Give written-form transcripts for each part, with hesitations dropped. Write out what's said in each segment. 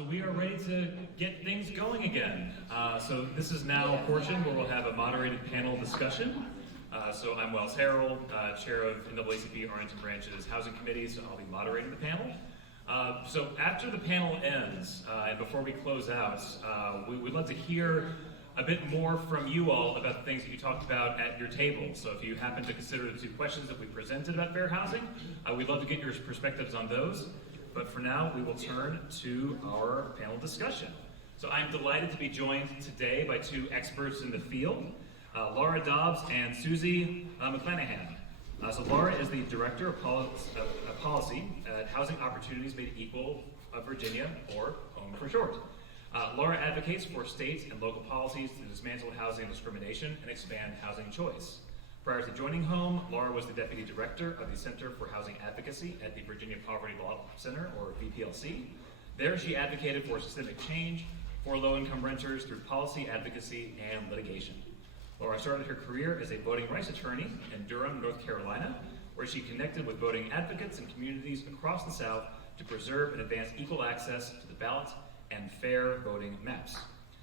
So we are ready to get things going again. So this is now a portion where we'll have a moderated panel discussion. So I'm Wells Harrell, chair of NAACP Arlington Branch's Housing Committee, so I'll be moderating the panel. So after the panel ends, and before we close out, we'd love to hear a bit more from you all about the things that you talked about at your table. So if you happen to consider the two questions that we presented about fair housing, we'd love to get your perspectives on those. But for now, we will turn to our panel discussion. So I'm delighted to be joined today by two experts in the field, Laura Dobbs and Susie McClanahan. So Laura is the Director of Policy at Housing Opportunities Made Equal of Virginia, or HOME for short. Laura advocates for state and local policies to dismantle housing discrimination and expand housing choice. Prior to joining HOME, Laura was the Deputy Director of the Center for Housing Advocacy at the Virginia Poverty Law Center, or VPLC. There she advocated for systemic change for low-income renters through policy advocacy and litigation. Laura started her career as a voting rights attorney in Durham, North Carolina, where she connected with voting advocates and communities across the South to preserve and advance equal access to the ballot and fair voting maps.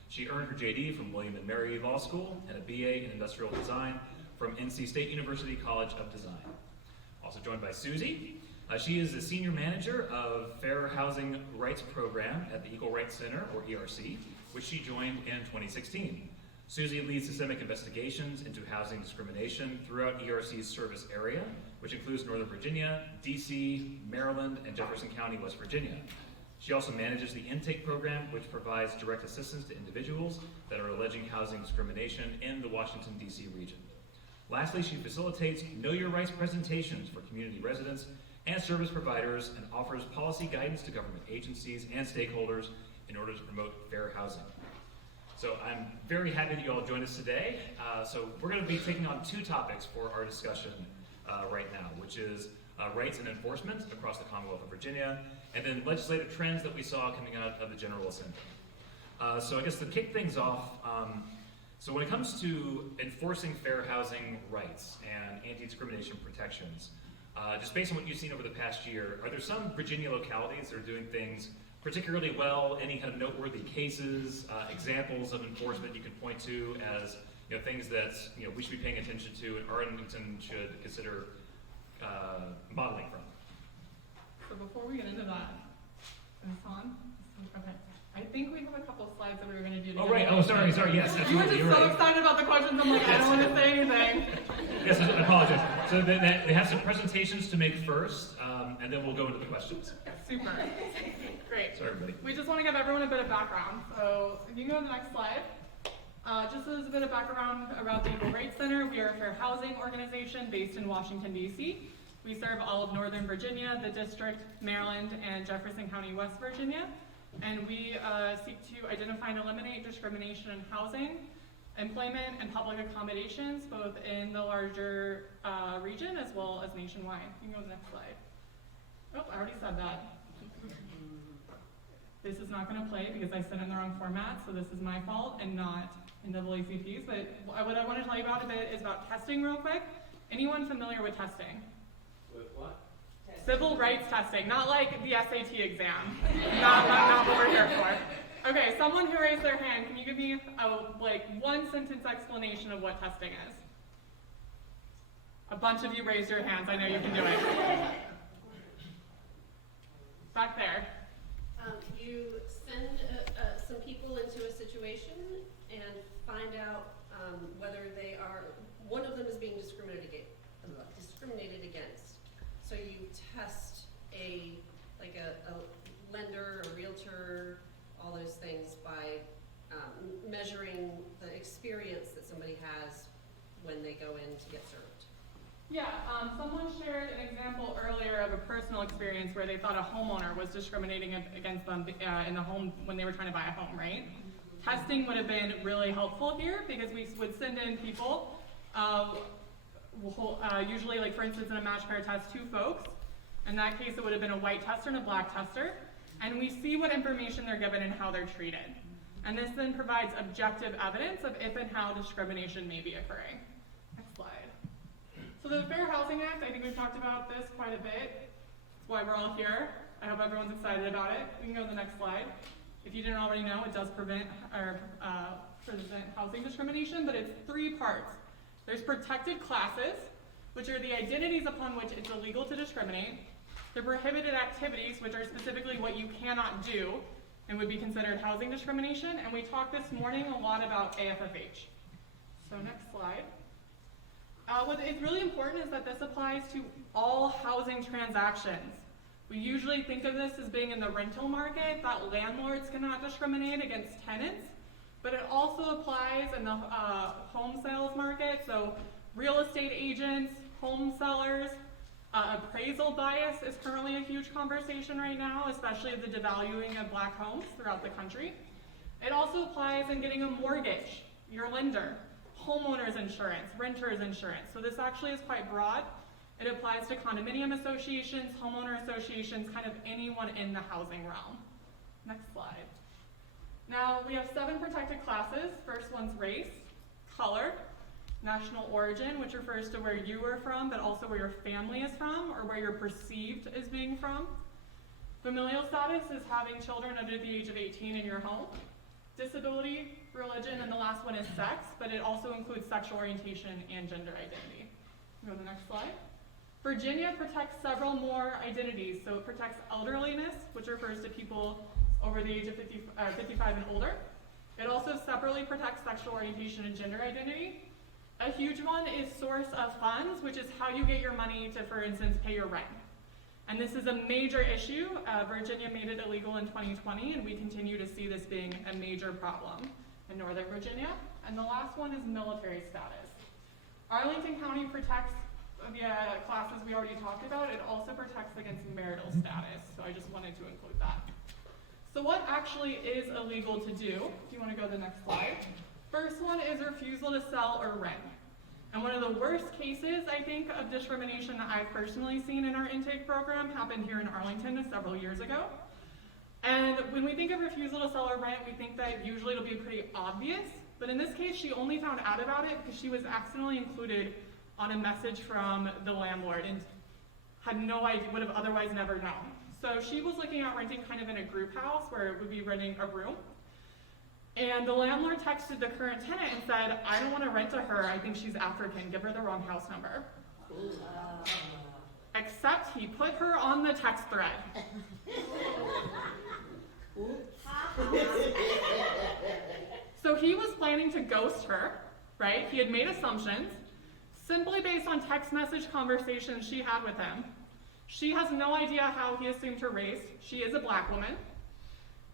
She earned her JD from William & Mary Law School and a BA in Industrial Design from NC State University College of Design. Also joined by Susie. She is the Senior Manager of Fair Housing Rights Program at the Equal Rights Center, or ERC, which she joined in 2016. Susie leads systemic investigations into housing discrimination throughout ERC's service area, which includes Northern Virginia, DC, Maryland, and Jefferson County, West Virginia. She also manages the intake program, which provides direct assistance to individuals that are alleging housing discrimination in the Washington, DC region. Lastly, she facilitates Know Your Rights presentations for community residents and service providers and offers policy guidance to government agencies and stakeholders in order to promote fair housing. So I'm very happy that you all joined us today. So we're going to be taking on two topics for our discussion right now, which is rights and enforcement across the Commonwealth of Virginia, and then legislative trends that we saw coming out of the General Assembly. So I guess to kick things off, so when it comes to enforcing fair housing rights and anti-discrimination protections, just based on what you've seen over the past year, are there some Virginia localities that are doing things particularly well? Any kind of noteworthy cases, examples of enforcement you can point to as things that we should be paying attention to and Arlington should consider modeling from? So before we get into that, is this on? Okay. I think we have a couple slides that we were going to do together. Oh, right. Oh, sorry. Yes, absolutely. You were just so excited about the questions. I'm like, I don't want to say anything. Yes, I apologize. So they have some presentations to make first, and then we'll go into the questions. Super. Great. Sorry, everybody. We just want to give everyone a bit of background. So if you can go to the next slide. Just as a bit of background about the Equal Rights Center, we are a fair housing organization based in Washington, D.C. We serve all of Northern Virginia, the District, Maryland, and Jefferson County, West Virginia. And we seek to identify and eliminate discrimination in housing, employment, and public accommodations, both in the larger region as well as nationwide. You can go to the next slide. Oh, I already said that. This is not going to play because I sent in the wrong format, so this is my fault and not NAACP's. But what I want to tell you about a bit is about testing real quick. Anyone familiar with testing? With what? Civil rights testing, not like the SAT exam. not what we're here for. Okay, someone who raised their hand, can you give me a one sentence explanation of what testing is? A bunch of you raised your hands. I know you can do it. Back there. You send some people into a situation and find out whether one of them is being discriminated against. So you test a lender, a realtor, all those things by measuring the experience that somebody has when they go in to get served. Yeah, someone shared an example earlier of a personal experience where they thought a homeowner was discriminating against them in the home when they were trying to buy a home, right? Testing would have been really helpful here because we would send in people, usually for instance in a match pair test, 2 folks. In that case it would have been a white tester and a black tester. And we see what information they're given and how they're treated. And this then provides objective evidence of if and how discrimination may be occurring. Next slide. So the Fair Housing Act, I think we've talked about this quite a bit. That's why we're all here. I hope everyone's excited about it. We can go to the next slide. If you didn't already know, it does prevent housing discrimination, but it's 3 parts. There's protected classes, which are the identities upon which it's illegal to discriminate. The prohibited activities, which are specifically what you cannot do and would be considered housing discrimination. And we talked this morning a lot about AFFH. So next slide. What is really important is that this applies to all housing transactions. We usually think of this as being in the rental market, that landlords cannot discriminate against tenants, but it also applies in the home sales market, so real estate agents, home sellers. Appraisal bias is currently a huge conversation right now, especially the devaluing of black homes throughout the country. It also applies in getting a mortgage, your lender, homeowners insurance, renters insurance. So this actually is quite broad. It applies to condominium associations, homeowner associations, kind of anyone in the housing realm. Next slide. Now we have 7 protected classes. First one's race, color, national origin, which refers to where you are from, but also where your family is from, or where you're perceived as being from. Familial status is having children under the age of 18 in your home. Disability, religion, and the last one is sex, but it also includes sexual orientation and gender identity. Go to the next slide. Virginia protects several more identities. So it protects elderliness, which refers to people over the age of 55 and older. It also separately protects sexual orientation and gender identity. A huge one is source of funds, which is how you get your money to, for instance, pay your rent. And this is a major issue. Virginia made it illegal in 2020, and we continue to see this being a major problem in Northern Virginia. And the last one is military status. Arlington County protects the classes we already talked about. It also protects against marital status, so I just wanted to include that. So what actually is illegal to do? If you want to go to the next slide. First one is refusal to sell or rent. And one of the worst cases, I think, of discrimination that I've personally seen in our intake program happened here in Arlington several years ago. And when we think of refusal to sell or rent, we think that usually it'll be pretty obvious. But in this case, she only found out about it because she was accidentally included on a message from the landlord and had no idea, would have otherwise never known. So she was looking at renting kind of in a group house where it would be renting a room. And the landlord texted the current tenant and said, I don't want to rent to her, I think she's African, give her the wrong house number. Except he put her on the text thread. So he was planning to ghost her, right? He had made assumptions, simply based on text message conversations she had with him. She has no idea how he assumed her race. She is a black woman.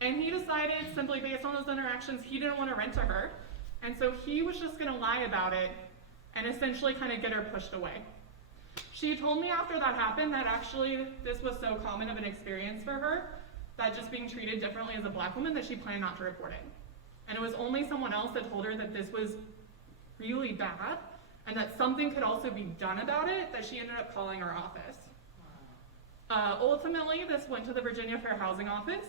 And he decided, simply based on those interactions, he didn't want to rent to her. And so he was just going to lie about it and essentially kind of get her pushed away. She told me after that happened that actually this was so common of an experience for her, that just being treated differently as a black woman, that she planned not to report it. And it was only someone else that told her that this was really bad and that something could also be done about it, that she ended up calling our office. Ultimately, this went to the Virginia Fair Housing Office.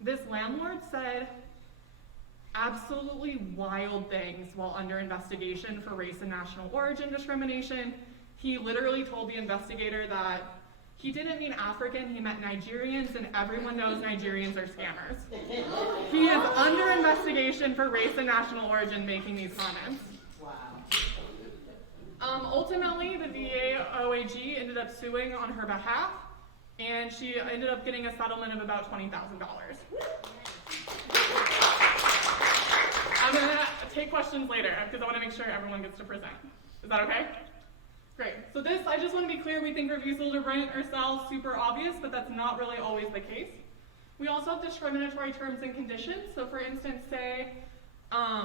This landlord said absolutely wild things while under investigation for race and national origin discrimination. He literally told the investigator that he didn't mean African, he meant Nigerians, and everyone knows Nigerians are scammers. He is under investigation for race and national origin making these comments. Ultimately, the VA OAG ended up suing on her behalf, and she ended up getting a settlement of about $20,000. I'm gonna take questions later because I want to make sure everyone gets to present. Is that okay? Great. So this, I just want to be clear, we think refusal to rent or sell super obvious, but that's not really always the case. We also have discriminatory terms and conditions. So for instance, say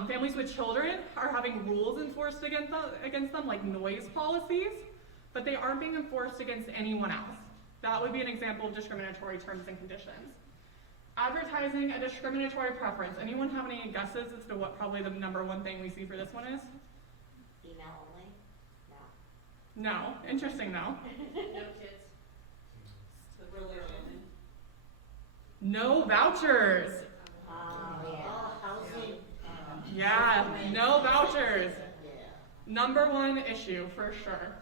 families with children are having rules enforced against them, like noise policies, but they aren't being enforced against anyone else. That would be an example of discriminatory terms and conditions. Advertising a discriminatory preference. Anyone have any guesses as to what probably the #1 thing we see for this one is? Female only? No. No. Interesting, no. No kids. Religion? No vouchers. Housing. Yeah, no vouchers. Yeah. #1 issue for sure.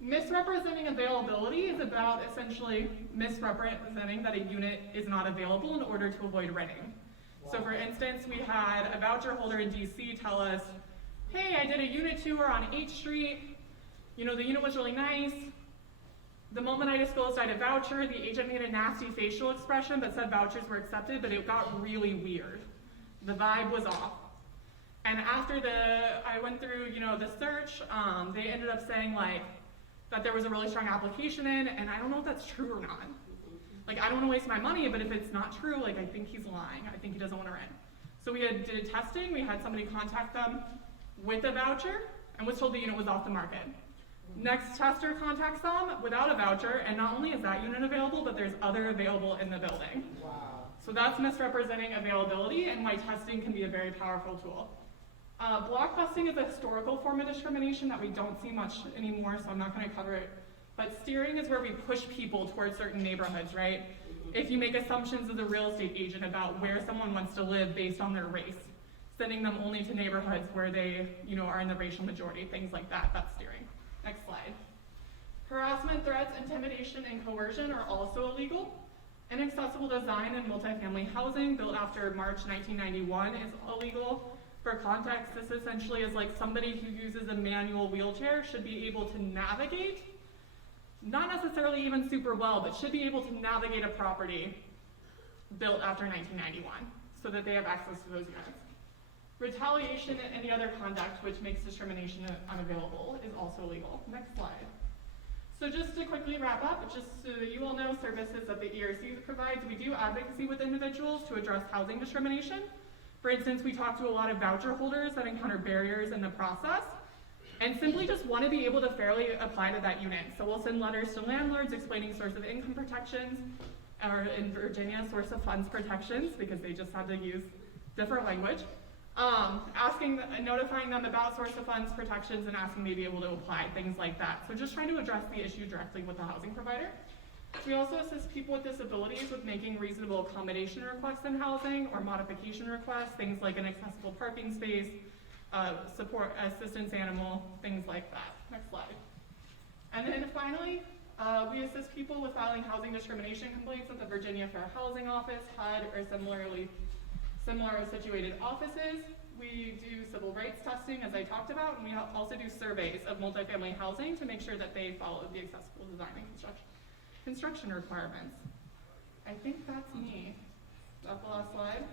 Misrepresenting availability is about essentially misrepresenting that a unit is not available in order to avoid renting. So for instance, we had a voucher holder in DC tell us, hey, I did a unit tour on 8th Street. You know, the unit was really nice. The moment I disclosed I had a voucher, the agent made a nasty facial expression that said vouchers were accepted, but it got really weird. The vibe was off. And after I went through, you know, the search, they ended up saying like, that there was a really strong application in, and I don't know if that's true or not. Like, I don't wanna waste my money, but if it's not true, like, I think he's lying. I think he doesn't wanna rent. So we did testing, we had somebody contact them with a voucher, and was told the unit was off the market. Next tester contacts them without a voucher, and not only is that unit available, but there's other available in the building. Wow. So that's misrepresenting availability, and why testing can be a very powerful tool. Blockbusting is a historical form of discrimination that we don't see much anymore, so I'm not gonna cover it. But steering is where we push people towards certain neighborhoods, right? If you make assumptions as a real estate agent about where someone wants to live based on their race, sending them only to neighborhoods where they, you know, are in the racial majority, things like that, that's steering. Next slide. Harassment, threats, intimidation, and coercion are also illegal. Inaccessible design in multifamily housing built after March 1991 is illegal. For context, this essentially is like somebody who uses a manual wheelchair should be able to navigate, not necessarily even super well, but should be able to navigate a property built after 1991 so that they have access to those units. Retaliation and any other conduct which makes discrimination unavailable is also illegal. Next slide. So just to quickly wrap up, just so that you all know services that the ERC provides, we do advocacy with individuals to address housing discrimination. For instance, we talk to a lot of voucher holders that encounter barriers in the process and simply just want to be able to fairly apply to that unit. So we'll send letters to landlords explaining source of income protections, or in Virginia, source of funds protections, because they just had to use different language. Notifying them about source of funds protections and asking them to be able to apply, things like that. So just trying to address the issue directly with the housing provider. We also assist people with disabilities with making reasonable accommodation requests in housing or modification requests, things like an accessible parking space, support assistance animal, things like that. Next slide. And then finally, we assist people with filing housing discrimination complaints at the Virginia Fair Housing Office, HUD, or similar situated offices. We do civil rights testing, as I talked about, and we also do surveys of multifamily housing to make sure that they follow the accessible design and construction requirements. I think that's me. Is that the last slide?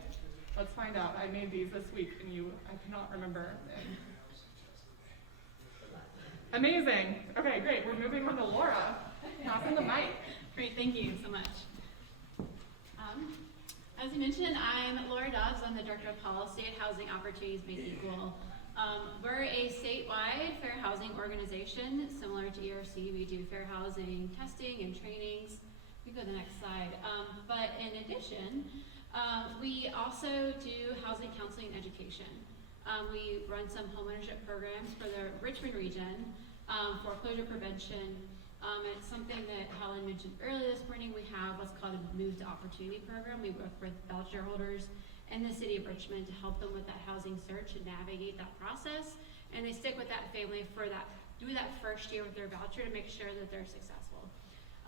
Let's find out. I made these this week and I cannot remember. Amazing. Okay, great. We're moving on to Laura. Passing the mic. Great, thank you so much. As you mentioned, I'm Laura Dobbs. I'm the Director of Policy at Housing Opportunities Made Equal. We're a statewide fair housing organization, similar to ERC. We do fair housing testing and trainings. We go to the next slide. But in addition, we also do housing counseling and education. We run some homeownership programs for the Richmond region, foreclosure prevention. It's something that Helen mentioned earlier this morning. We have what's called a Move to Opportunity program. We work with voucher holders in the city of Richmond to help them with that housing search and navigate that process. And they stick with that family for do that first year with their voucher to make sure that they're successful.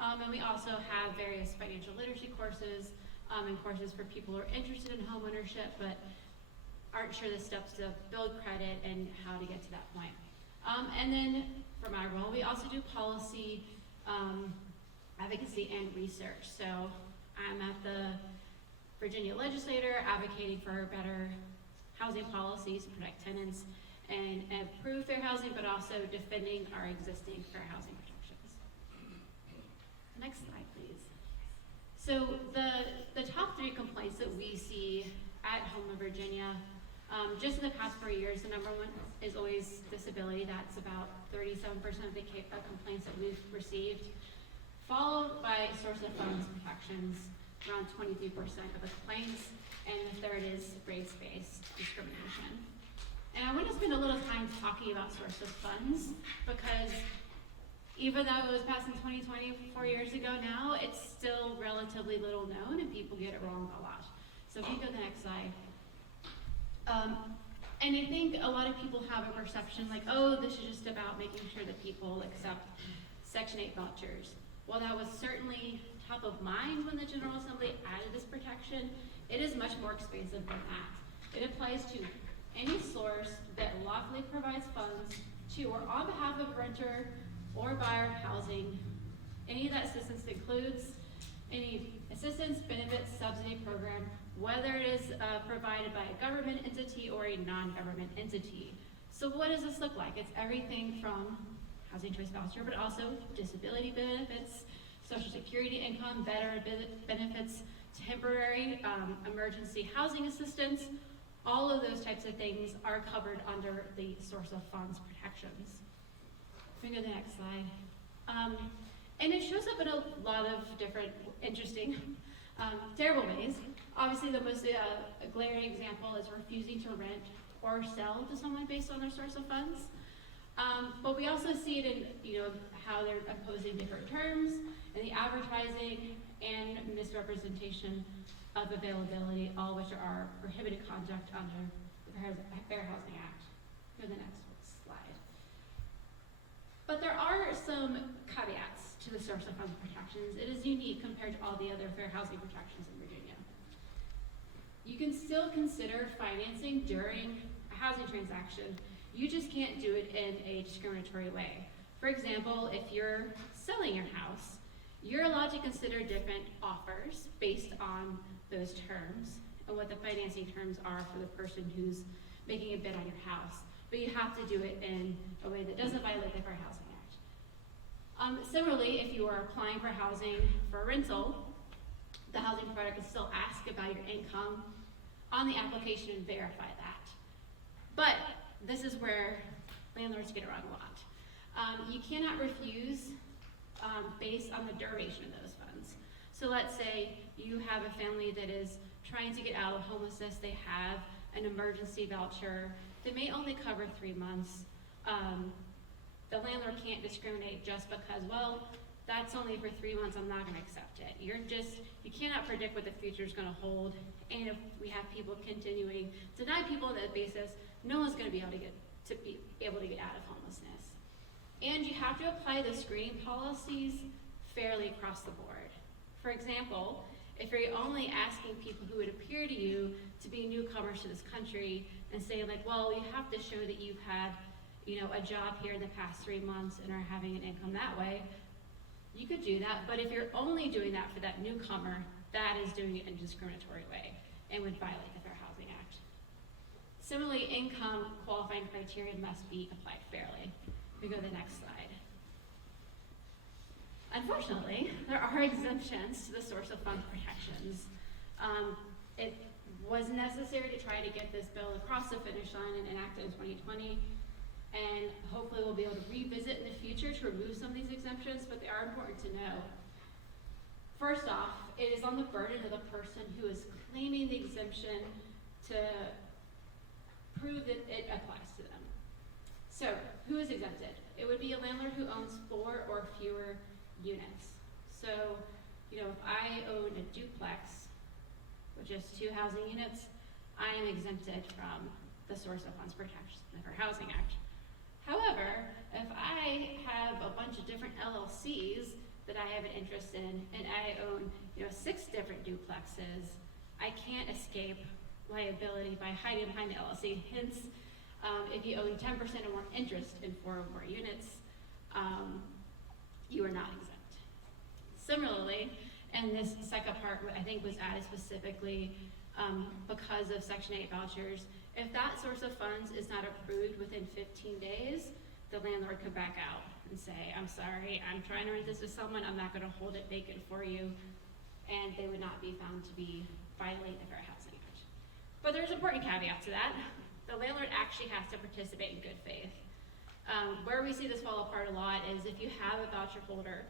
And we also have various financial literacy courses and courses for people who are interested in home ownership but aren't sure the steps to build credit and how to get to that point. And then for my role, we also do policy advocacy and research. So I'm at the Virginia legislature advocating for better housing policies to protect tenants and improve fair housing, but also defending our existing fair housing protections. Next slide, please. So the top 3 complaints that we see at home in Virginia, just in the past 4 years, the number one is always disability. That's about 37% of the complaints that we've received, followed by source of funds protections, around 23% of the complaints, and the third is race-based discrimination. And I want to spend a little time talking about source of funds because even though it was passed in 2020, 4 years ago now, it's still relatively little known and people get it wrong a lot. So if you go to the next slide. And I think a lot of people have a perception like, oh, this is just about making sure that people accept Section 8 vouchers. While that was certainly top of mind when the General Assembly added this protection, it is much more expansive than that. It applies to any source that lawfully provides funds to or on behalf of a renter or buyer of housing. Any of that assistance includes any assistance, benefits, subsidy program, whether it is provided by a government entity or a non-government entity. So what does this look like? It's everything from housing choice voucher, but also disability benefits, social security income, veteran benefits, temporary emergency housing assistance. All of those types of things are covered under the source of funds protections. We can go to the next slide. And it shows up in a lot of different interesting, terrible ways. Obviously the most glaring example is refusing to rent or sell to someone based on their source of funds. But we also see it in how they're imposing different terms in the advertising and misrepresentation of availability, all which are prohibited conduct under the Fair Housing Act. Go to the next slide. But there are some caveats to the source of funds protections. It is unique compared to all the other fair housing protections in Virginia. You can still consider financing during a housing transaction. You just can't do it in a discriminatory way. For example, if you're selling your house, you're allowed to consider different offers based on those terms and what the financing terms are for the person who's making a bid on your house. But you have to do it in a way that doesn't violate the Fair Housing Act. Similarly, if you are applying for housing for rental, the housing provider can still ask about your income on the application and verify that. But this is where landlords get around a lot. You cannot refuse based on the duration of those funds. So let's say you have a family that is trying to get out of homelessness. They have an emergency voucher that may only cover 3 months. The landlord can't discriminate just because, well, that's only for 3 months, I'm not gonna accept it. You cannot predict what the future is gonna hold. And if we have people continuing to deny people on that basis, no one's gonna be able to get out of homelessness. And you have to apply the screening policies fairly across the board. For example, if you're only asking people who would appear to you to be newcomers to this country and say like, well, you have to show that you've had, a job here in the past 3 months and are having an income that way, you could do that. But if you're only doing that for that newcomer, that is doing it in a discriminatory way and would violate the Fair Housing Act. Similarly, income qualifying criteria must be applied fairly. We go to the next slide. Unfortunately, there are exemptions to the source of fund protections. It was necessary to try to get this bill across the finish line and enacted in 2020, and hopefully we'll be able to revisit in the future to remove some of these exemptions, but they are important to know. First off, it is on the burden of the person who is claiming the exemption to prove that it applies to them. So, who is exempted? It would be a landlord who owns 4 or fewer units. So, if I own a duplex, which is 2 housing units, I am exempted from the source of funds protection, the Fair Housing Act. However, if I have a bunch of different LLCs that I have an interest in, and I own, 6 different duplexes, I can't escape liability by hiding behind the LLC. Hence, if you own 10% or more interest in 4 or more units, you are not exempt. Similarly, and this second part I think was added specifically because of Section 8 vouchers, if that source of funds is not approved within 15 days, the landlord could back out and say, I'm sorry, I'm trying to rent this to someone, I'm not gonna hold it vacant for you, and they would not be found to be violating the Fair Housing Act. But there's an important caveat to that. The landlord actually has to participate in good faith. Where we see this fall apart a lot is if you have a voucher holder,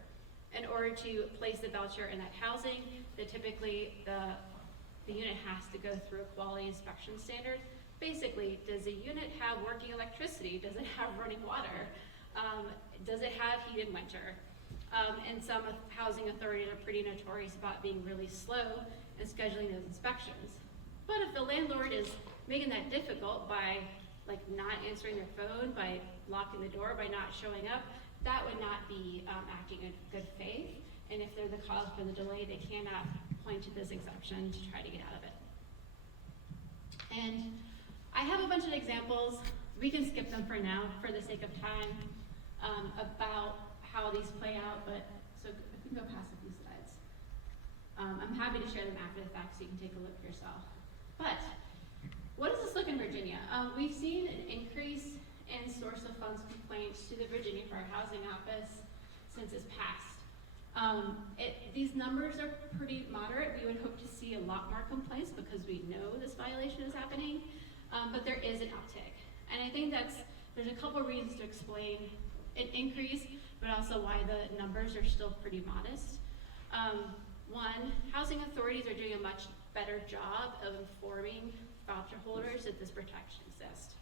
in order to place the voucher in that housing, that typically the unit has to go through a quality inspection standard. Basically, does the unit have working electricity? Does it have running water? Does it have heat in winter? And some housing authorities are pretty notorious about being really slow in scheduling those inspections. But if the landlord is making that difficult by not answering their phone, by locking the door, by not showing up, that would not be acting in good faith. And if they're the cause for the delay, they cannot point to this exception to try to get out of it. And I have a bunch of examples, we can skip them for now for the sake of time, about how these play out, but so if we can go past a few slides. I'm happy to share them after the fact so you can take a look yourself. But what does this look in Virginia? We've seen an increase in source of funds complaints to the Virginia Fair Housing Office since it's passed. These numbers are pretty moderate. We would hope to see a lot more complaints because we know this violation is happening, but there is an uptick. And I think there's a couple reasons to explain an increase, but also why the numbers are still pretty modest. One, housing authorities are doing a much better job of informing voucher holders that this protection exists.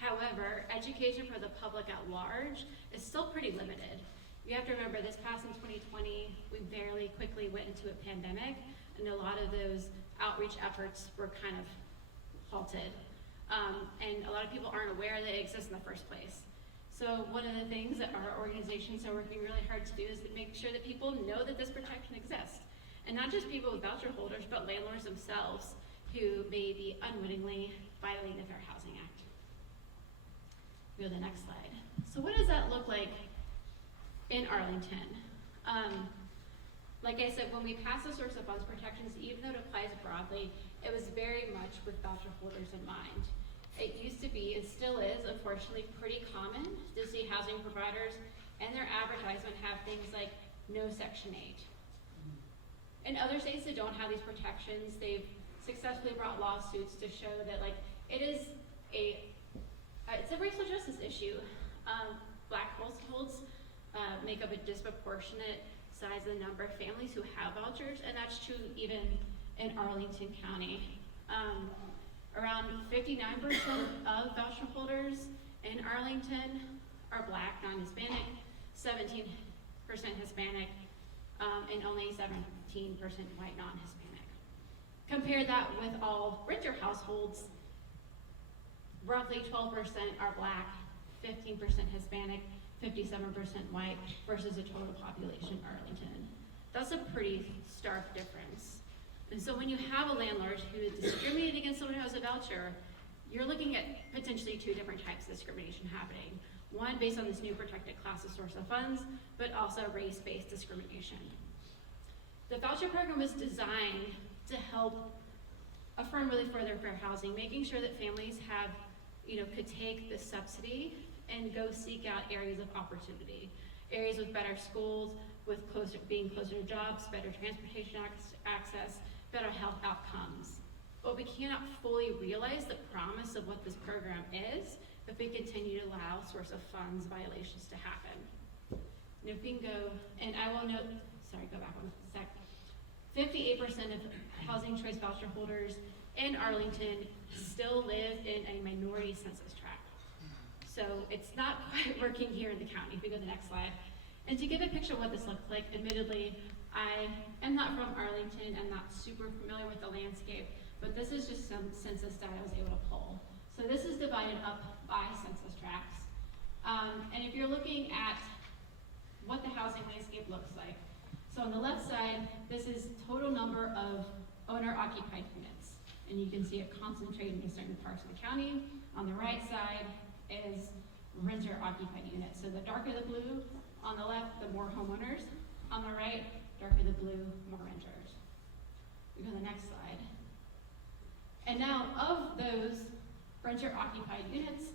However, education for the public at large is still pretty limited. You have to remember this passed in 2020, we very quickly went into a pandemic, and a lot of those outreach efforts were kind of halted. And a lot of people aren't aware that it exists in the first place. So one of the things that our organizations are working really hard to do is to make sure that people know that this protection exists. And not just people with voucher holders, but landlords themselves who may be unwittingly violating the Fair Housing Act. Go to the next slide. So what does that look like in Arlington? Like I said, when we passed the source of funds protections, even though it applies broadly, it was very much with voucher holders in mind. It used to be, and still is, unfortunately, pretty common to see housing providers and their advertisement have things like no Section 8. In other states that don't have these protections, they've successfully brought lawsuits to show that it's a racial justice issue. Black households make up a disproportionate size of the number of families who have vouchers, and that's true even in Arlington County. Around 59% of voucher holders in Arlington are Black, non-Hispanic, 17% Hispanic, and only 17% white, non-Hispanic. Compare that with all renter households, roughly 12% are Black, 15% Hispanic, 57% white, versus the total population of Arlington. That's a pretty stark difference. And so when you have a landlord who is discriminating against someone who has a voucher, you're looking at potentially two different types of discrimination happening. One based on this new protected class of source of funds, but also race-based discrimination. The voucher program was designed to help affirm really further fair housing, making sure that families have, could take the subsidy and go seek out areas of opportunity. Areas with better schools, with being closer to jobs, better transportation access, better health outcomes. But we cannot fully realize the promise of what this program is if we continue to allow source of funds violations to happen. And if we can go, and I will note, go back one sec. 58% of housing choice voucher holders in Arlington still live in a minority census tract. So it's not quite working here in the county. If we go to the next slide. And to give a picture of what this looks like, admittedly, I am not from Arlington. I'm not super familiar with the landscape, but this is just some census data I was able to pull. So this is divided up by census tracts. And if you're looking at what the housing landscape looks like, so on the left side, this is total number of owner-occupied units. And you can see it concentrated in certain parts of the county. On the right side is renter-occupied units. So the darker the blue on the left, the more homeowners. On the right, darker the blue, more renters. We go to the next slide. And now, of those renter-occupied units,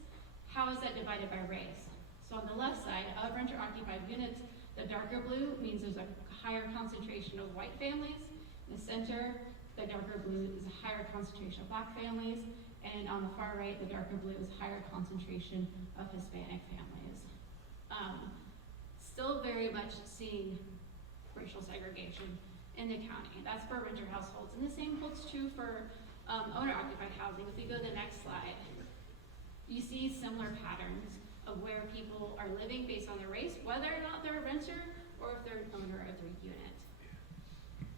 how is that divided by race? So on the left side, of renter-occupied units, the darker blue means there's a higher concentration of white families. In the center, the darker blue is a higher concentration of Black families. And on the far right, the darker blue is higher concentration of Hispanic families. Still very much seeing racial segregation in the county. That's for renter households. And the same holds true for owner-occupied housing. If we go to the next slide, you see similar patterns of where people are living based on their race, whether or not they're a renter or if they're an owner of their unit.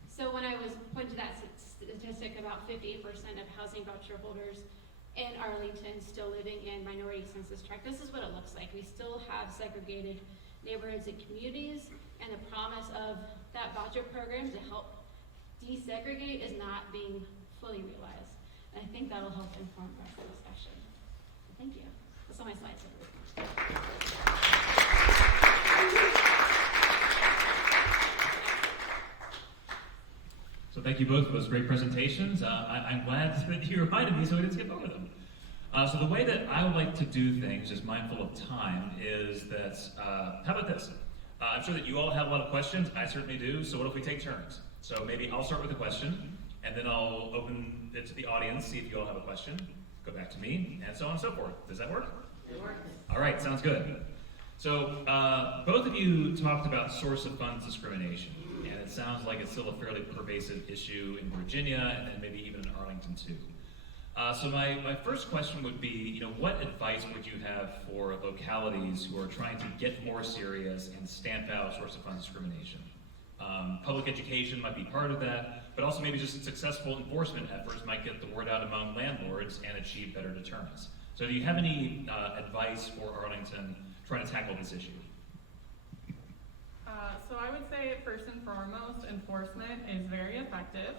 So when I was pointing to that statistic about 58% of housing voucher holders in Arlington still living in minority census tract, this is what it looks like. We still have segregated neighborhoods and communities, and the promise of that voucher program to help desegregate is not being fully realized. And I think that'll help inform the rest of the discussion. So thank you. That's all my slides. So thank you both for those great presentations. I'm glad that you reminded me so I didn't skip over them. So the way that I would like to do things, just mindful of time, is that, how about this? I'm sure that you all have a lot of questions. I certainly do. So what if we take turns? So maybe I'll start with a question, and then I'll open it to the audience, see if you all have a question. Go back to me, and so on and so forth. Does that work? It works. All right, sounds good. So both of you talked about source of funds discrimination, and it sounds like it's still a fairly pervasive issue in Virginia, and then maybe even in Arlington too. So my first question would be, what advice would you have for localities who are trying to get more serious and stamp out source of funds discrimination? Public education might be part of that, but also maybe just successful enforcement efforts might get the word out among landlords and achieve better deterrence. So do you have any advice for Arlington trying to tackle this issue? So I would say first and foremost, enforcement is very effective.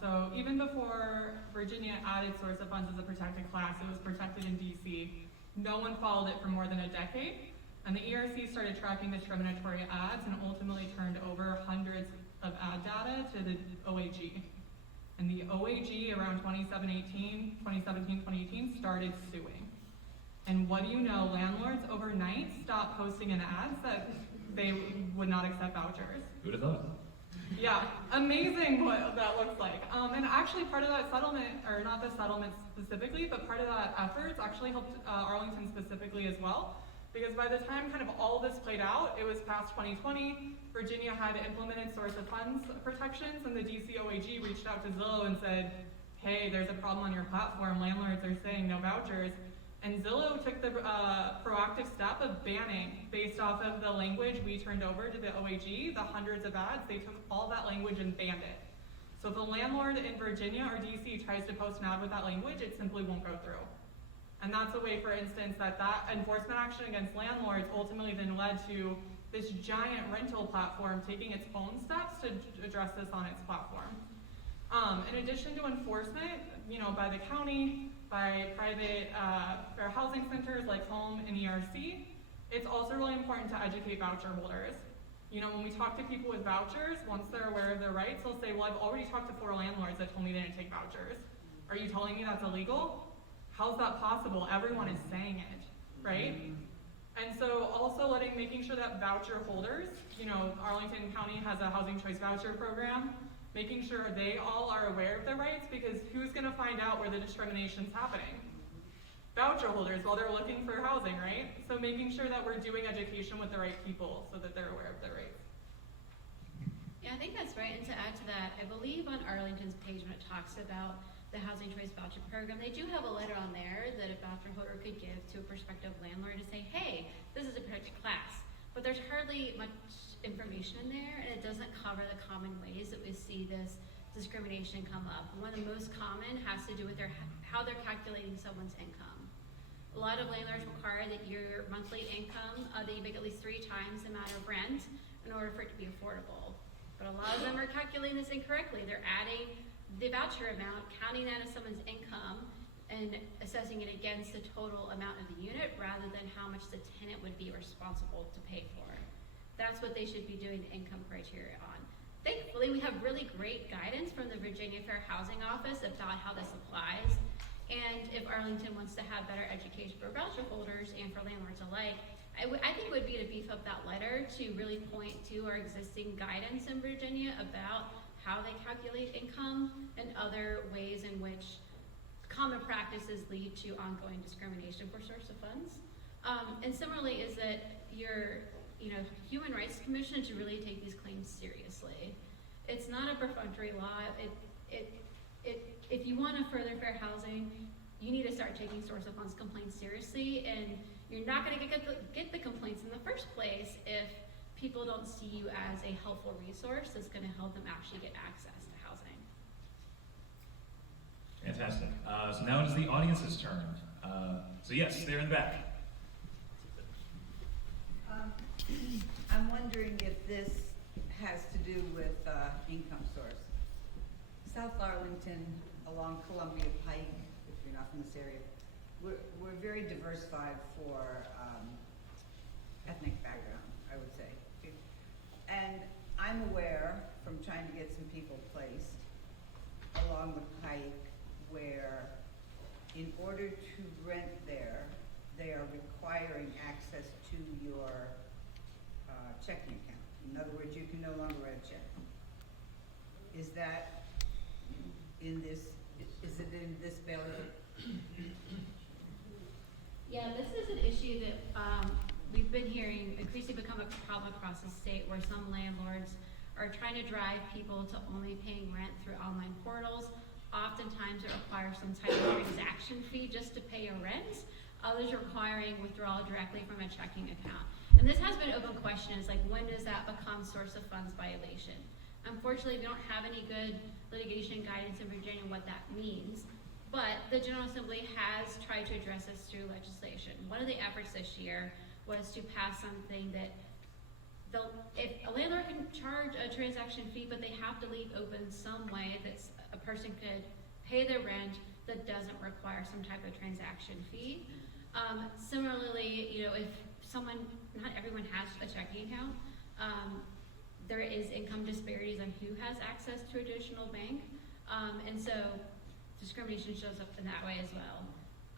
So even before Virginia added source of funds as a protected class, it was protected in DC. No one followed it for more than a decade. And the ERC started tracking discriminatory ads and ultimately turned over hundreds of ad data to the OAG. And the OAG around 2017-2018 started suing. And what do you know, landlords overnight stopped posting in ads that they would not accept vouchers. Who'd have thought? Yeah, amazing what that looks like. And actually part of that settlement, or not the settlement specifically, but part of that efforts actually helped Arlington specifically as well. Because by the time kind of all this played out, it was past 2020, Virginia had implemented source of funds protections, and the DC OAG reached out to Zillow and said, hey, there's a problem on your platform, landlords are saying no vouchers. And Zillow took the proactive step of banning, based off of the language we turned over to the OAG, the hundreds of ads, they took all that language and banned it. So if a landlord in Virginia or DC tries to post an ad with that language, it simply won't go through. And that's a way, for instance, that enforcement action against landlords ultimately then led to this giant rental platform taking its own steps to address this on its platform. In addition to enforcement, by the county, by private fair housing centers like Home and ERC, it's also really important to educate voucher holders. When we talk to people with vouchers, once they're aware of their rights, they'll say, well, I've already talked to 4 landlords that told me they didn't take vouchers. Are you telling me that's illegal? How's that possible? Everyone is saying it, right? And so also making sure that voucher holders, Arlington County has a housing choice voucher program, making sure they all are aware of their rights, because who's gonna find out where the discrimination's happening? Voucher holders while they're looking for housing, right? So making sure that we're doing education with the right people so that they're aware of their rights. Yeah, I think that's right. And to add to that, I believe on Arlington's page when it talks about the Housing Choice Voucher Program, they do have a letter on there that a voucher holder could give to a prospective landlord to say, hey, this is a protected class. But there's hardly much information in there, and it doesn't cover the common ways that we see this discrimination come up. One of the most common has to do with how they're calculating someone's income. A lot of landlords require that your monthly income, that you make at least 3 times the amount of rent in order for it to be affordable. But a lot of them are calculating this incorrectly. They're adding the voucher amount, counting that as someone's income, and assessing it against the total amount of the unit rather than how much the tenant would be responsible to pay for. That's what they should be doing the income criteria on. Thankfully, we have really great guidance from the Virginia Fair Housing Office about how this applies. And if Arlington wants to have better education for voucher holders and for landlords alike, I think it would be to beef up that letter to really point to our existing guidance in Virginia about how they calculate income and other ways in which common practices lead to ongoing discrimination for source of funds. And similarly is that your Human Rights Commission should really take these claims seriously. It's not a perfunctory law. If you want to further fair housing, you need to start taking source of funds complaints seriously, and you're not going to get the complaints in the first place if people don't see you as a helpful resource that's going to help them actually get access to housing. Fantastic. So now it is the audience's turn. So yes, there in the back. I'm wondering if this has to do with income source. South Arlington, along Columbia Pike, if you're not from this area, we're very diversified for ethnic background, I would say. And I'm aware from trying to get some people placed along the Pike where in order to rent there, they are requiring access to your checking account. In other words, you can no longer write a check. Is that in this, is it in this bill? Yeah, this is an issue that we've been hearing increasingly become a problem across the state, where some landlords are trying to drive people to only paying rent through online portals. Oftentimes it requires some type of transaction fee just to pay a rent. Others requiring withdrawal directly from a checking account. And this has been an open question, is like, when does that become source of funds violation? Unfortunately, we don't have any good litigation guidance in Virginia on what that means. But the General Assembly has tried to address this through legislation. One of the efforts this year was to pass something that if a landlord can charge a transaction fee, but they have to leave open some way that a person could pay their rent that doesn't require some type of transaction fee. Similarly, you know, if someone, not everyone has a checking account, there is income disparities on who has access to a traditional bank, and so discrimination shows up in that way as well.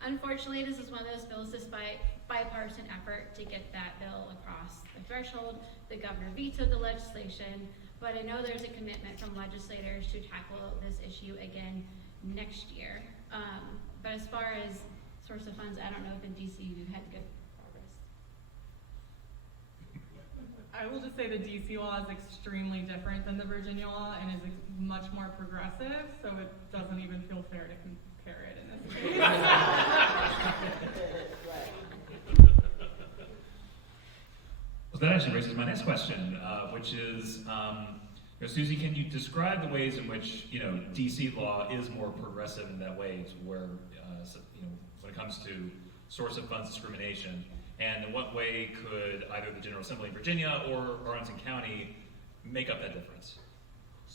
Unfortunately, this is one of those bills, despite bipartisan effort to get that bill across the threshold. The governor vetoed the legislation, but I know there's a commitment from legislators to tackle this issue again next year. But as far as source of funds, I don't know if in DC you had good progress. I will just say the DC law is extremely different than the Virginia law and is much more progressive, so it doesn't even feel fair to compare it in this case. Well, that actually raises my next question, which is, you know, Susie, can you describe the ways in which, you know, DC law is more progressive in that way, to where, you know, when it comes to source of funds discrimination, and in what way could either the General Assembly in Virginia or Arlington County make up that difference?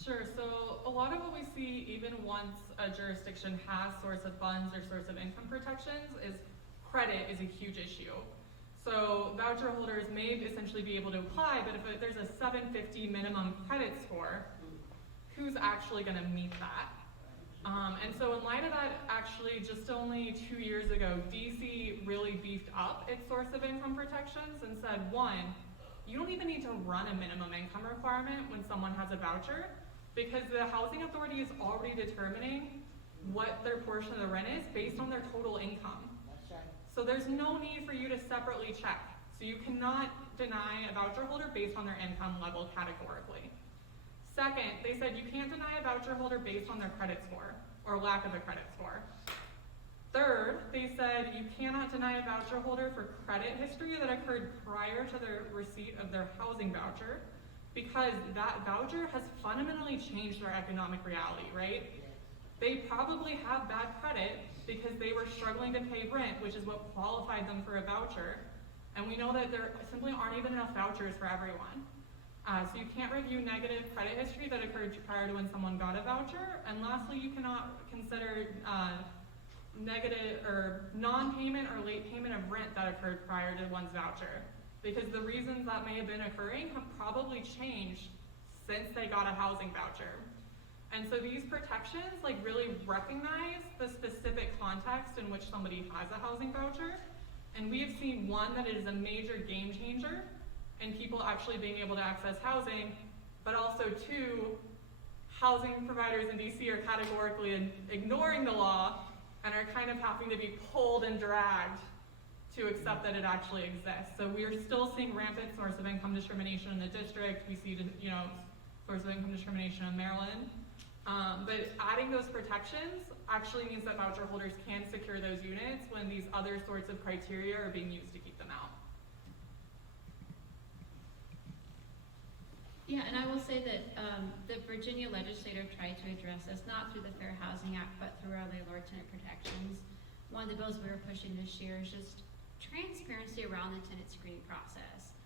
Sure, so a lot of what we see, even once a jurisdiction has source of funds or source of income protections, is credit is a huge issue. So voucher holders may essentially be able to apply, but if there's a 750 minimum credit score, who's actually going to meet that? And so in light of that, actually just only 2 years ago, DC really beefed up its source of income protections and said, one, you don't even need to run a minimum income requirement when someone has a voucher, because the housing authority is already determining what their portion of the rent is based on their total income. So there's no need for you to separately check. So you cannot deny a voucher holder based on their income level categorically. Second, they said you can't deny a voucher holder based on their credit score or lack of a credit score. Third, they said you cannot deny a voucher holder for credit history that occurred prior to their receipt of their housing voucher, because that voucher has fundamentally changed their economic reality, right? They probably have bad credit because they were struggling to pay rent, which is what qualified them for a voucher. And we know that there simply aren't even enough vouchers for everyone. So you can't review negative credit history that occurred prior to when someone got a voucher. And lastly, you cannot consider negative or non-payment or late payment of rent that occurred prior to one's voucher, because the reasons that may have been occurring have probably changed since they got a housing voucher. And so these protections like really recognize the specific context in which somebody has a housing voucher. And we have seen, one, that it is a major game changer in people actually being able to access housing, but also two, housing providers in DC are categorically ignoring the law and are kind of having to be pulled and dragged to accept that it actually exists. So we are still seeing rampant source of income discrimination in the district. We see, you know, source of income discrimination in Maryland. But adding those protections actually means that voucher holders can secure those units when these other sorts of criteria are being used to keep them out. Yeah, and I will say that the Virginia legislature tried to address this, not through the Fair Housing Act, but through our landlord tenant protections. One of the bills we were pushing this year is just transparency around the tenant screening process.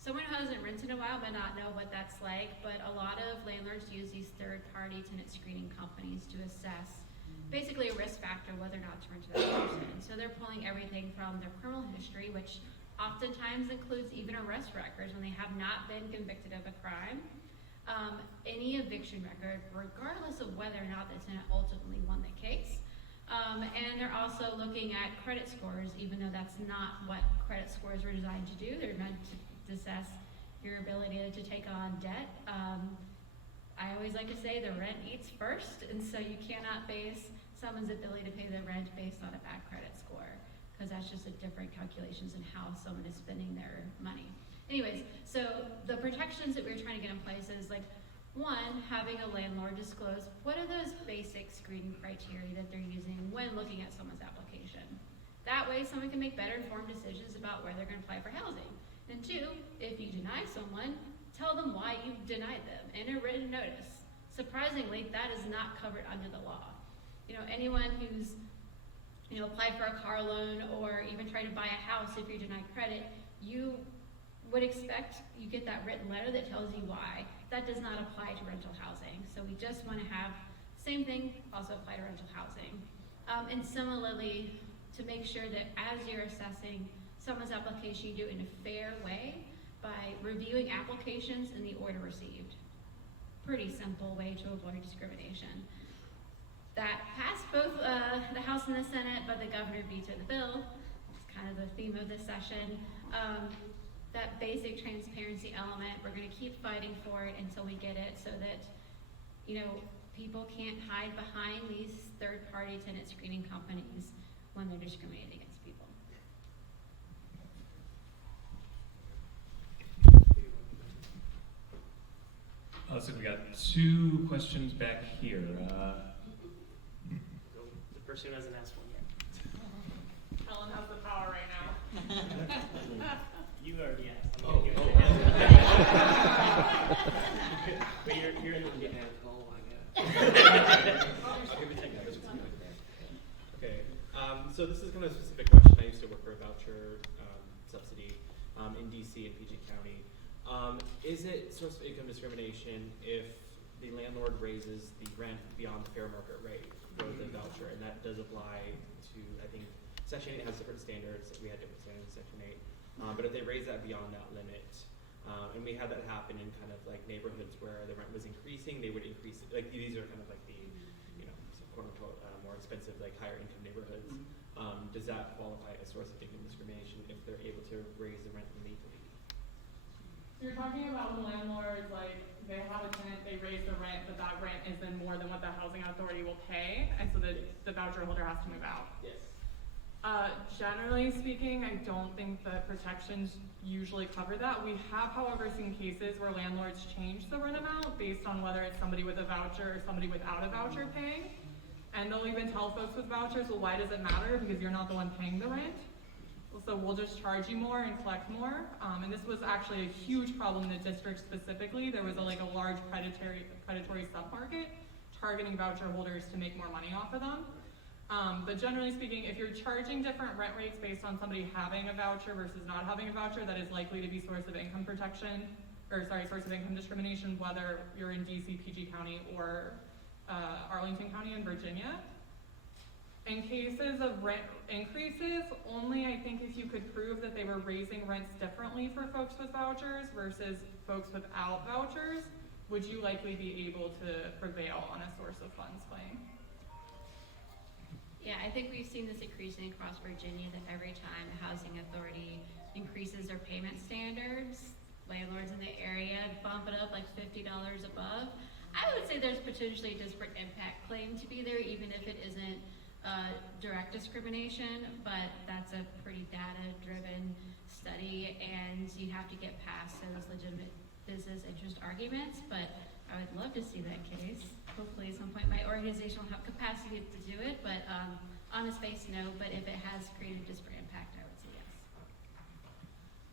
someone who hasn't rented in a while might not know what that's like, but a lot of landlords use these third-party tenant screening companies to assess basically a risk factor whether or not to rent to that person. So they're pulling everything from their criminal history, which oftentimes includes even arrest records when they have not been convicted of a crime. Any eviction record, regardless of whether or not the tenant ultimately won the case. And they're also looking at credit scores, even though that's not what credit scores were designed to do. They're meant to assess your ability to take on debt. I always like to say the rent eats first, and so you cannot base someone's ability to pay the rent based on a bad credit score, because that's just a different calculations in how someone is spending their money. Anyways, so the protections that we're trying to get in place is like, one, having a landlord disclose what are those basic screening criteria that they're using when looking at someone's application. That way someone can make better informed decisions about where they're gonna apply for housing. And two, if you deny someone, tell them why you denied them in a written notice. Surprisingly, that is not covered under the law. You know, anyone who's, you know, applied for a car loan or even tried to buy a house, if you're denied credit, you would expect you get that written letter that tells you why. That does not apply to rental housing. So we just want to have same thing also apply to rental housing. And similarly, to make sure that as you're assessing someone's application, you do it in a fair way by reviewing applications in the order received. Pretty simple way to avoid discrimination. That passed both the House and the Senate, but the governor vetoed the bill. It's kind of the theme of this session. That basic transparency element, we're going to keep fighting for it until we get it, so that, you know, people can't hide behind these third-party tenant screening companies when they're discriminating against people. So we got two questions back here. The person who hasn't asked one yet. Helen has the power right now. You already asked. I'm gonna give it. But you're in the lead. Oh my god. Okay, so this is kind of a specific question. I used to work for a voucher subsidy in DC and PG County. Is it source of income discrimination if the landlord raises the rent beyond the fair market rate for the voucher? And that does apply to, I think, Section 8 has different standards. We had different standards in Section 8. But if they raise that beyond that limit, and we had that happen in kind of like neighborhoods where the rent was increasing, they would increase, like these are kind of like the, you know, quote unquote, more expensive, like higher income neighborhoods. Does that qualify as source of income discrimination if they're able to raise the rent legally? You're talking about when landlords, like, they have a tenant, they raise the rent, but that rent is then more than what the housing authority will pay, and so the voucher holder has to move out. Yes. Generally speaking, I don't think the protections usually cover that. We have, however, seen cases where landlords change the rent amount based on whether it's somebody with a voucher or somebody without a voucher paying. And they'll even tell folks with vouchers, well, why does it matter? Because you're not the one paying the rent. So we'll just charge you more and collect more. And this was actually a huge problem in the district specifically. There was a large predatory submarket targeting voucher holders to make more money off of them. But generally speaking, if you're charging different rent rates based on somebody having a voucher versus not having a voucher, that is likely to be source of income protection, source of income discrimination, whether you're in DC, PG County, or Arlington County in Virginia. In cases of rent increases, only I think if you could prove that they were raising rents differently for folks with vouchers versus folks without vouchers, would you likely be able to prevail on a source of funds claim? Yeah, I think we've seen this increasing across Virginia, that every time the housing authority increases their payment standards, landlords in the area bump it up like $50 above. I would say there's potentially a disparate impact claim to be there, even if it isn't direct discrimination, but that's a pretty data-driven study, and you have to get past those legitimate business interest arguments, but I would love to see that case. Hopefully at some point my organization will have capacity to do it, but on its face, no, but if it has created disparate impact, I would say yes.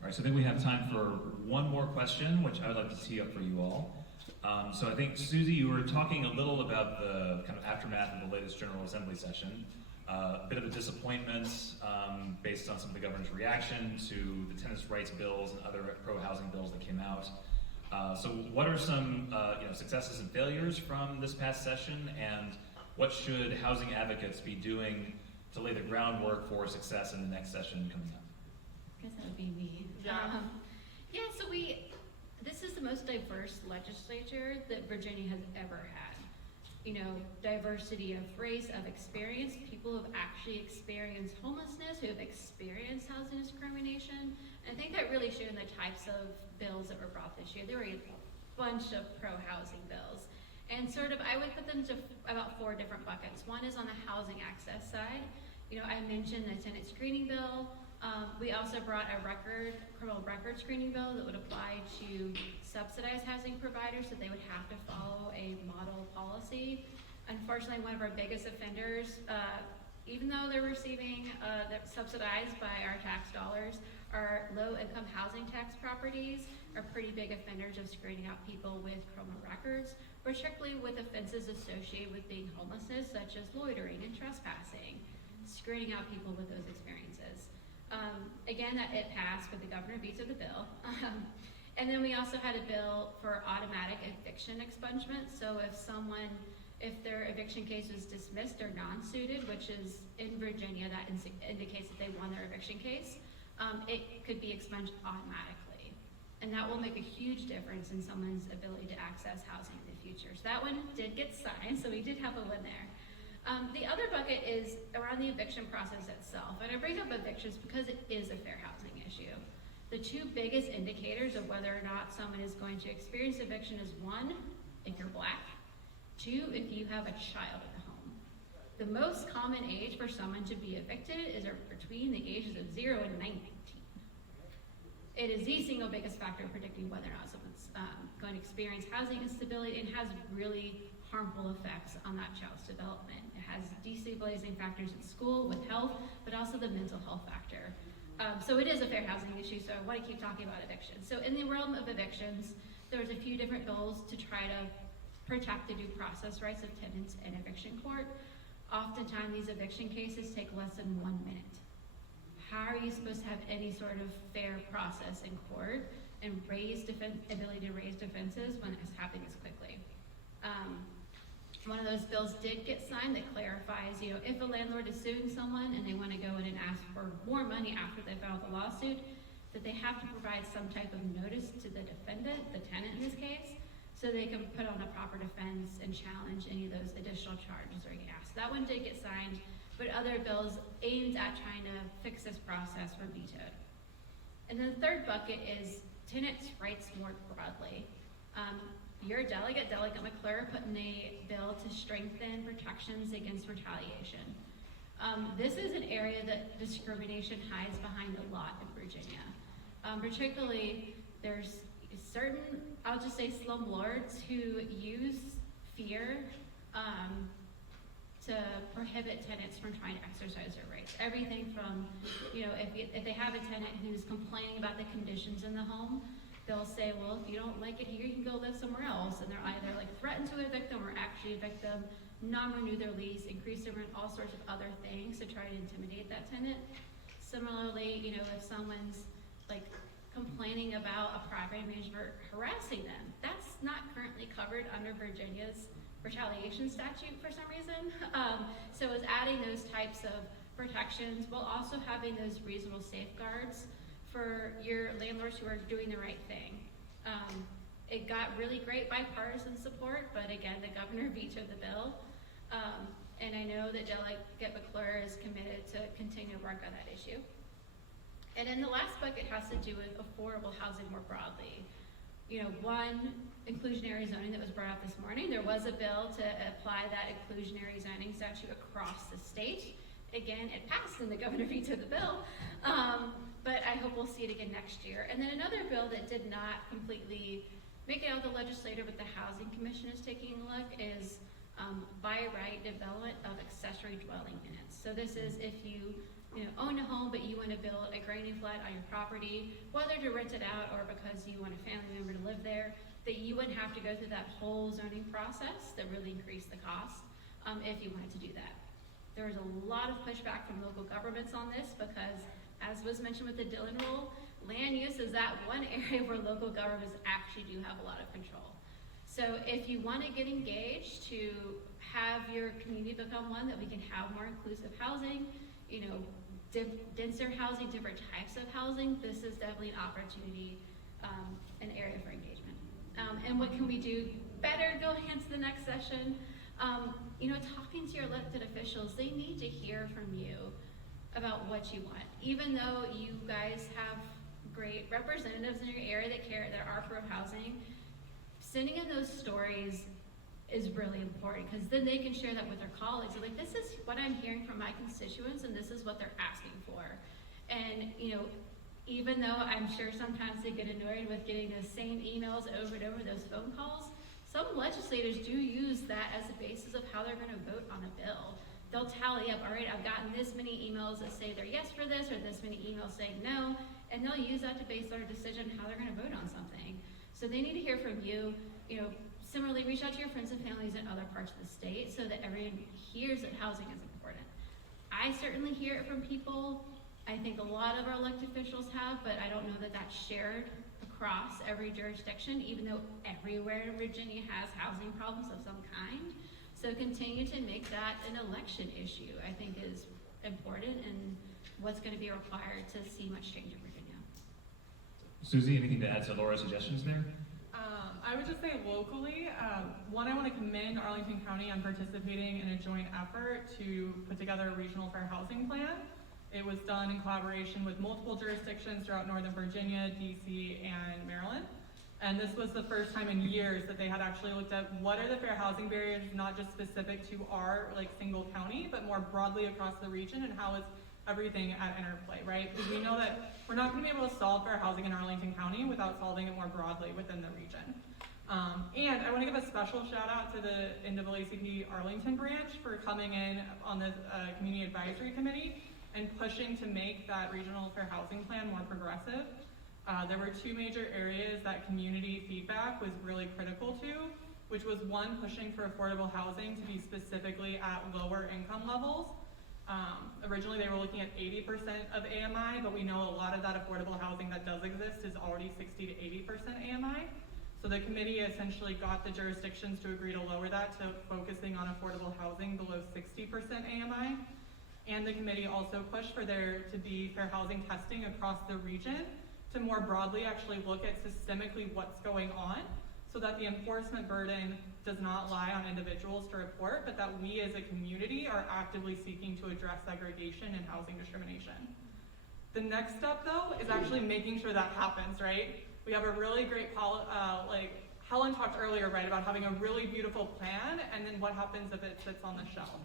All right, so I think we have time for one more question, which I would like to tee up for you all. So I think, Susie, you were talking a little about the kind of aftermath of the latest General Assembly session. a bit of a disappointment based on some of the governor's reaction to the tenants' rights bills and other pro-housing bills that came out. So what are some successes and failures from this past session, and what should housing advocates be doing to lay the groundwork for success in the next session coming up? I guess that would be me. Yeah. So this is the most diverse legislature that Virginia has ever had. You know, diversity of race, of experience, people who have actually experienced homelessness, who have experienced housing discrimination. And I think that really showed in the types of bills that were brought this year. There were a bunch of pro-housing bills. And I would put them to about 4 different buckets. One is on the housing access side. You know, I mentioned the tenant screening bill. We also brought a criminal record screening bill that would apply to subsidized housing providers, so they would have to follow a model policy. Unfortunately, one of our biggest offenders, even though they're receiving that's subsidized by our tax dollars, our low-income housing tax properties are pretty big offenders of screening out people with criminal records, particularly with offenses associated with being homelessness, such as loitering and trespassing, screening out people with those experiences. Again, it passed, but the governor vetoed the bill. And then we also had a bill for automatic eviction expungement. So if their eviction case was dismissed or non-suited, which is in Virginia, that indicates that they won their eviction case, it could be expunged automatically. And that will make a huge difference in someone's ability to access housing in the future. So that one did get signed, so we did have a win there. The other bucket is around the eviction process itself. And I bring up evictions because it is a fair housing issue. The 2 biggest indicators of whether or not someone is going to experience eviction is 1, if you're Black, 2, if you have a child in the home. The most common age for someone to be evicted is between the ages of 0 and 19. It is the single biggest factor in predicting whether or not someone's going to experience housing instability, and has really harmful effects on that child's development. It has destabilizing factors in school with health, but also the mental health factor. So it is a fair housing issue, so I want to keep talking about evictions. So in the realm of evictions, there's a few different bills to try to protect the due process rights of tenants in eviction court. Oftentimes these eviction cases take less than 1 minute. How are you supposed to have any sort of fair process in court and ability to raise defenses when it's happening this quickly? One of those bills did get signed that clarifies, if a landlord is suing someone and they want to go in and ask for more money after they filed the lawsuit, that they have to provide some type of notice to the defendant, the tenant in this case, so they can put on a proper defense and challenge any of those additional charges or gas. That one did get signed, but other bills aimed at trying to fix this process were vetoed. And then the third bucket is tenants' rights more broadly. Your Delegate McClure, put in a bill to strengthen protections against retaliation. This is an area that discrimination hides behind a lot in Virginia. Particularly, there's certain, I'll just say slumlords who use fear to prohibit tenants from trying to exercise their rights. Everything from, if they have a tenant who's complaining about the conditions in the home, they'll say, well, if you don't like it here, you can go live somewhere else. And they're either threaten to evict them or actually evict them, non-renew their lease, increase their rent, all sorts of other things to try to intimidate that tenant. Similarly, if someone's complaining about a property manager harassing them, that's not currently covered under Virginia's retaliation statute for some reason. So it's adding those types of protections while also having those reasonable safeguards for your landlords who are doing the right thing. It got really great bipartisan support, but again, the governor vetoed the bill. And I know that Delegate McClure is committed to continue to work on that issue. And then the last bucket has to do with affordable housing more broadly. One, inclusionary zoning that was brought up this morning. There was a bill to apply that inclusionary zoning statute across the state. Again, it passed and the governor vetoed the bill. But I hope we'll see it again next year. And then another bill that did not completely make it out of the legislature, but the Housing Commission is taking a look, is by right development of accessory dwelling units. So this is if you own a home, but you want to build a granny flat on your property, whether to rent it out or because you want a family member to live there, that you wouldn't have to go through that whole zoning process that really increased the cost if you wanted to do that. There was a lot of pushback from local governments on this because, as was mentioned with the Dillon rule, land use is that one area where local governments actually do have a lot of control. So if you want to get engaged to have your community become one that we can have more inclusive housing, you know, denser housing, different types of housing, this is definitely an opportunity, an area for engagement. And what can we do better? Go ahead to the next session. You know, talking to your elected officials, they need to hear from you about what you want. Even though you guys have great representatives in your area that are pro housing, sending in those stories is really important because then they can share that with their colleagues. They're like, this is what I'm hearing from my constituents and this is what they're asking for. And, you know, even though I'm sure sometimes they get annoyed with getting those same emails over and over, those phone calls, some legislators do use that as a basis of how they're going to vote on a bill. They'll tally up, all right, I've gotten this many emails that say they're yes for this or this many emails saying no, and they'll use that to base their decision how they're going to vote on something. So they need to hear from you. You know, similarly, reach out to your friends and families in other parts of the state so that everyone hears that housing is important. I certainly hear it from people. I think a lot of our elected officials have, but I don't know that that's shared across every jurisdiction, even though everywhere in Virginia has housing problems of some kind. So continue to make that an election issue, I think is important and what's going to be required to see much change in Virginia. Susie, anything to add to Laura's suggestions there? I would just say locally, one, I want to commend Arlington County on participating in a joint effort to put together a regional fair housing plan. It was done in collaboration with multiple jurisdictions throughout Northern Virginia, DC, and Maryland. And this was the first time in years that they had actually looked at what are the fair housing barriers, not just specific to our single county, but more broadly across the region, and how is everything at interplay, right? Because we know that we're not going to be able to solve fair housing in Arlington County without solving it more broadly within the region. And I want to give a special shout out to the NAACP Arlington branch for coming in on the Community Advisory Committee and pushing to make that regional fair housing plan more progressive. There were two major areas that community feedback was really critical to, which was one, pushing for affordable housing to be specifically at lower income levels. Originally they were looking at 80% of AMI, but we know a lot of that affordable housing that does exist is already 60 to 80% AMI. So the committee essentially got the jurisdictions to agree to lower that to focusing on affordable housing below 60% AMI. And the committee also pushed for there to be fair housing testing across the region to more broadly actually look at systemically what's going on so that the enforcement burden does not lie on individuals to report, but that we as a community are actively seeking to address segregation and housing discrimination. The next step though is actually making sure that happens, right? We have a really great, Helen talked earlier, right, about having a really beautiful plan and then what happens if it sits on the shelf.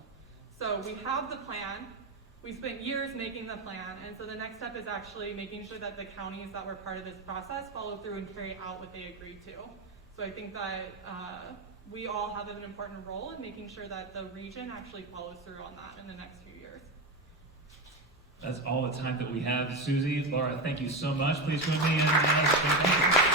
So we have the plan, we spent years making the plan, and so the next step is actually making sure that the counties that were part of this process follow through and carry out what they agreed to. So I think that we all have an important role in making sure that the region actually follows through on that in the next few years. That's all the time that we have. Susie, Laura, thank you so much. Please join me in